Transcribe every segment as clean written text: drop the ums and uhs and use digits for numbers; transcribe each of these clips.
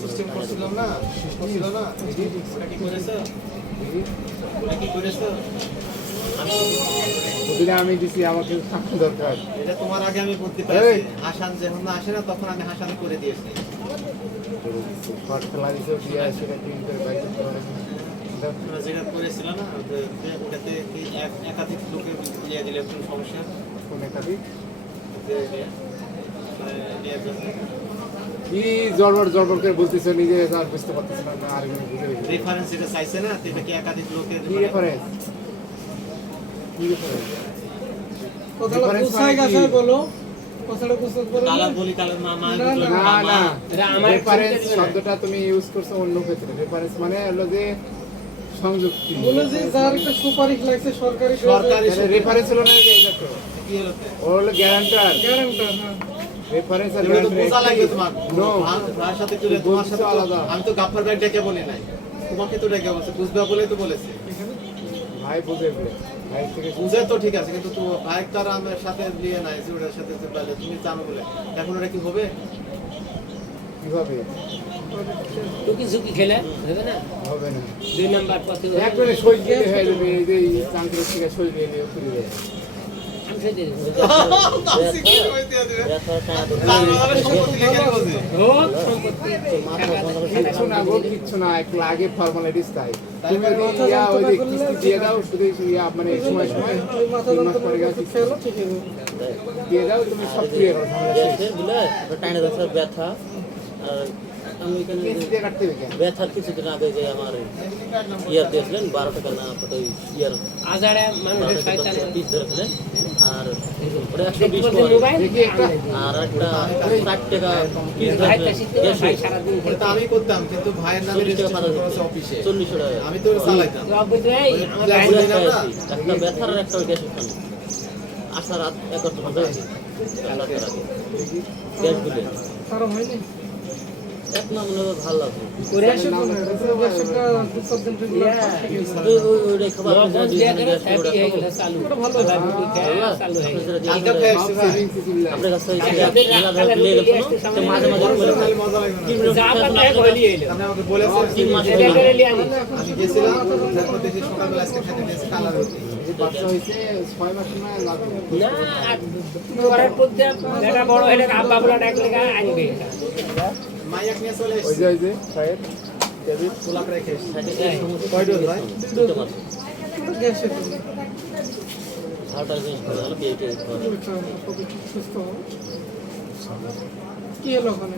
System করছিলাম না, করছিল না, ওটা কি করেছে? ওটা কি করেছে? আমি দিছি, আমাকে দরকার। এটা তোমার আগে আমি বুদ্ধি পাইছি। হাসান যখন আসে না তখন আমি হাসান করে দিয়েছি। যেটা করেছিল না ওটাতে একাধিক লোকে নিয়ে দিলে কোনো সমস্যা? কোন একাধিক? কি জড়বড় করে বলতেছো, নিজে আর বুঝতে পারতেছ না, আর বুঝে রেফারেন্স এটা চাইছে না, এটা কি একাধিক লোকের কি রেফারেন্স? কি রেফারেন্স? কথাটা গুছাই গেছে বলো, কথাটা গুছাই বলো। কালার বলি, কালার মামা। না না, এটা আমার রেফারেন্স শব্দটা তুমি ইউজ করছো অন্য ক্ষেত্রে। রেফারেন্স মানে হলো যে সংযুক্তি। বলে যে যার একটা সুপারিশ লাগছে সরকারি রেফারেন্স হলো না, যে এটা তো কি হলো? হলো গ্যারান্টার। গ্যারান্টার। হ্যাঁ, রেফারেন্স আর এটা তো বোঝা লাগবে তোমার। নো, তার সাথে তুলে তোমার সাথে আলাদা। আমি তো গাফফার ভাই ডেকে বলি নাই, তোমাকে তো ডেকে বলছে, বুঝবা বলেই তো বলেছে। ভাই বুঝে বলে ভাই থেকে বুঝে তো ঠিক আছে, কিন্তু তো ভাই তার আমার সাথে নিয়ে নাই, ওটার সাথে তাহলে তুমি জানো বলে এখন ওটা কি হবে? কিভাবে টুকি ঝুঁকি খেলে হবে না, হবে না? 2 নাম্বার পথে একবারে সই দিলে হয়ে যাবে। এই যে এই চাঙ্কের থেকে সই দিয়ে নিয়ে তুলে দেয়। আমি সেই দিয়ে দেব। কিচ্ছু না গো, কিচ্ছু না, এক লাগে ফর্মালিটিস তাই। তুমি যদি ইয়া ওই যে কিস্তি দিয়ে দাও, শুধু ইয়া মানে সময় সময় 3 মাস পরে গেছে খেলো ঠিক আছে। দিয়ে দাও, তুমি সব ক্লিয়ার করো। টাইনে যাচ্ছে ব্যথা। আর আমি এখানে কিস্তি দিয়ে কাটতে হবে কেন? ব্যথার কিছুদিন আগে যে আমার ইয়ার দিয়েছিলেন 12 টাকা না কত ইয়ার আজারে মানুষের শয়তানের পিস ধরেছিলেন। আর ওটা 120 মোবাইল দেখি একটা আর একটা 60 টাকা পিস ভাইটা শিখতে ভাই সারা দিন এটা আমি করতাম, কিন্তু ভাইয়ের নামে রেজিস্ট্রেশন করেছে অফিসে। 40 টাকা আমি তো ওটা চালাইতাম। তো আব্বু রে আমার ভাই বলি না আমরা? একটা ব্যথার আর একটা গ্যাস উঠান। আশা রাত 11টা বাজে গ্যাস দিলে কারো হয়নি। এক না মনে হয় ভালো লাগবে। করে দেশের জন্য দেশটা দুঃখদিন থেকে ওই খাবার রকম দিয়া করে হ্যাপি হয়ে গেল চালু এটা ভালো ভাই বুটি চালু হয়ে গেল কালকে খেয়ে সব এসছি ভাই। সেভিংস ছিল। আপনার কাছে লেগে গেল মাঝে মাঝে বলে তাহলে মজা লাগবে না। যা পাতা হলি এলো আপনি আমাকে বলেছেন 3 মাস এটা করে লিয়ে আনি আমি গেছিলাম, তারপর দেখি সকালবেলা আজকে খেতে দিয়েছে কালার রুটি। এই বাচ্চা হয়েছে 6 মাস না লাগবে। না করার পদ্ধতি এটা বড় হলে আব্বা বলা ডাকলে আনবে মাইয়াক নিয়ে চলে ওই এসেছি। যে সাহেব ডেভিড গোলাপ রেখে এসেছি। কয় ডোজ ভাই? দুটো মাত্র। গ্যাসে ভালোটা জিনিস করে হলো বিয়েতে সুস্থ হও। কি হলো ওখানে?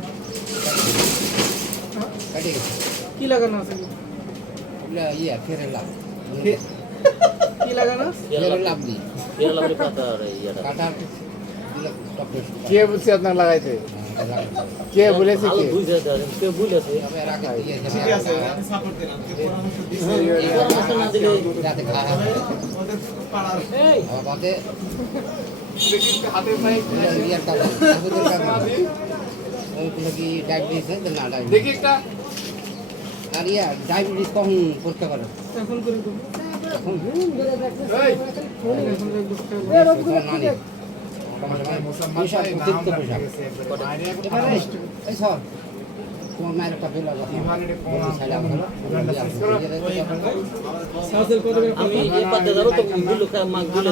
কি লাগানো আছে? কি লাগানো আছে? কেরালা বলে পাতা আর ইয়াটা কে বলছে আপনার লাগাইতে? কে বলেছে? ভালো কে বুঝে দেন কে বুঝেছে ঠিক আছে, আমি সাপোর্ট দিলাম। যে পরামর্শ দিছে, পরামর্শ না দিলে ওদের পাড়ার এই হাতে পায়ে দেখি একটা ডায়াবেটিস কখন পরীক্ষা করে? এখন করে দেবো। এই এখন দেখবো। তোমার মায়ের একটা বেলা সাউথের কত আমি এই পাতে যাবো তো গুলো মাছ গুলো